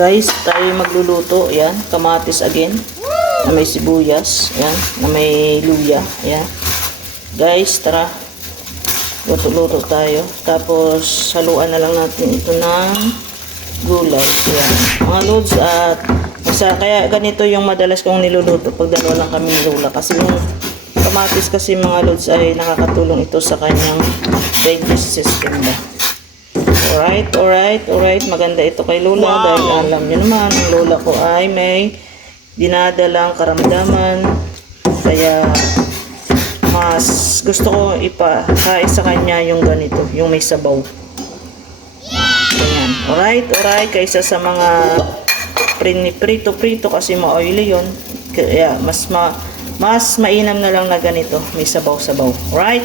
Guys, tayo magluluto. Ayan, kamatis again. Na may sibuyas. Ayan, na may luya. Ayan. Guys, tara. Luto-luto tayo. Tapos, haluan na lang natin ito ng gulay. Ayan. Mga lods at kaya ganito yung madalas kong niluluto pag dalawa lang kami ni Lola. Kasi yung kamatis kasi mga lods ay nakakatulong ito sa kanyang digestive system ba. Alright. Maganda ito kay Lola dahil alam niyo naman, ang Lola ko ay may dinadalang karamdaman. Kaya mas gusto ko ipakain sa kanya yung ganito, yung may sabaw. Ganyan. Alright. Kaysa sa mga prito kasi ma-oily yun. Kaya mas mainam na lang na ganito, may sabaw-sabaw. Alright.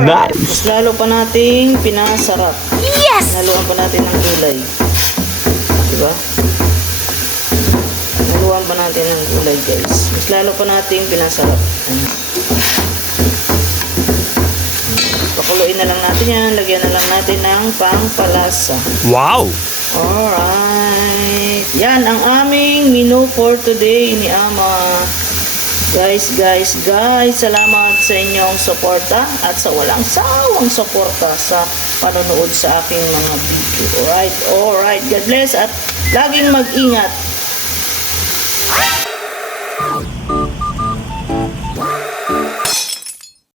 Nice. Mas lalo pa nating pinasarap. Yes! Naluan pa natin ng gulay. Diba? Naluan pa natin ng gulay, guys. Mas lalo pa nating pinasarap. Pakuluin na lang natin yan. Lagyan na lang natin ng pangpalasa. Wow! Alright. Yan ang aming menu for today ni Ama. Guys, salamat sa inyong suporta at sa walang sawang suporta sa panonood sa aking mga video. Alright. God bless at laging mag-ingat.